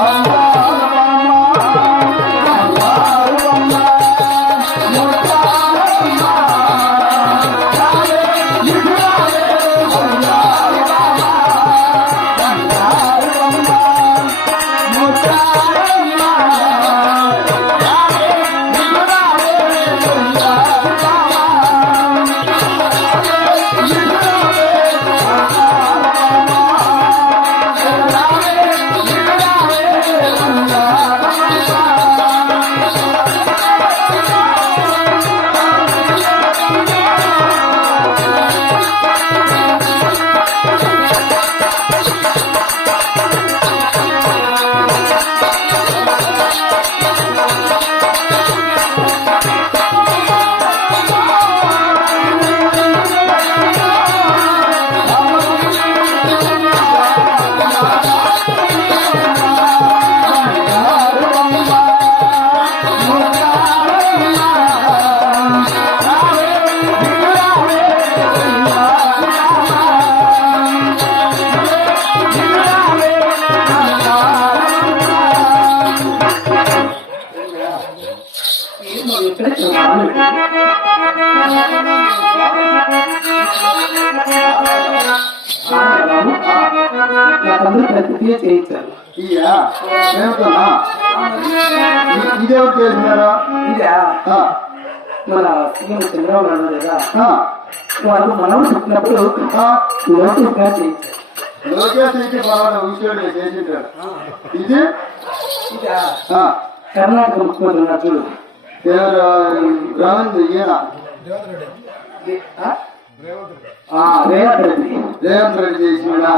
아. నాకందరూ ప్రతిక్రియ చేయించారు ఇదేమిటి చేసినారా ఇదా ఆ, మన సీఎం చంద్రబాబు నాయుడు లేదా వాళ్ళు మనం చెప్పినప్పుడు నోటీస్గా చేయించారు ఇది కర్ణాటక ముఖ్యమంత్రి ఉన్నారు చూడు ఎవరు ఈయన రేవంత్ రెడ్డి. రేవంత్ రెడ్డి చేయించారు.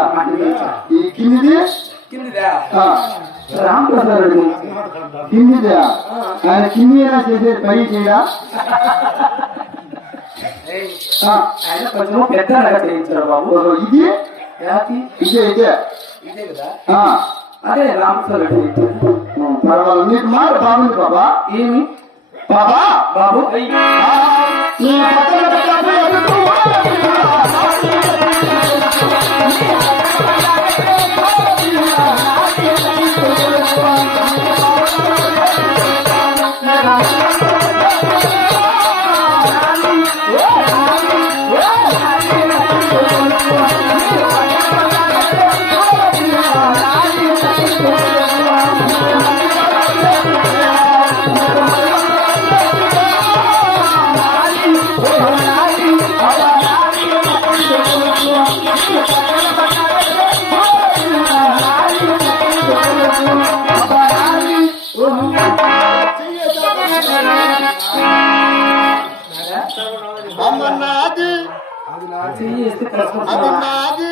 ఈ కిందిది? రామప్రసాద్ రెడ్డి. కిందిదా? ఆయన కింది అయినా చేసేది పై చేయడా? ఆయన కొంచెం పెద్దగా చేయించారు బాబు. ఇది? యాకి ఇదే ఇదే. ఇదే కదా? ఆ, అదే రామప్రసాద్ రెడ్డి చేయించారు. పర్వాలేదు. నీకు మాట బాగుంది బాబా. ఏమి? బాబా? బాబు. అమర్నాథ్ చెయ్యి కష్టం. అమర్నాథ్.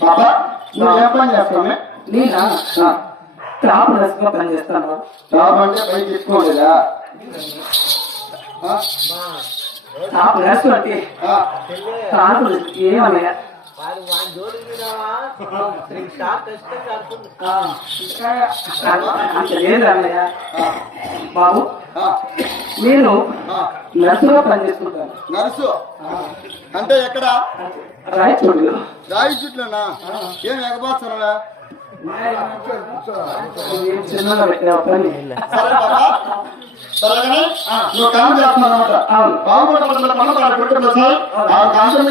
బాబా నువ్వు ఏ పని నేనా? గా పనిచేస్తాను రాబంటే పైకి అంటే ఆ, బాబు ఆ, నేను ఆ. నర్సుగా పనిచేస్తుంటాను నర్సు? అంటే ఎక్కడ? రాయచోడు రాయి చుట్లోనా ఏం ఎగబాస్తున్నావా చిన్నగా పెట్టిన పని నువ్వు కామ్ చేస్తున్నావు అనమాట మన ఆ కాంతం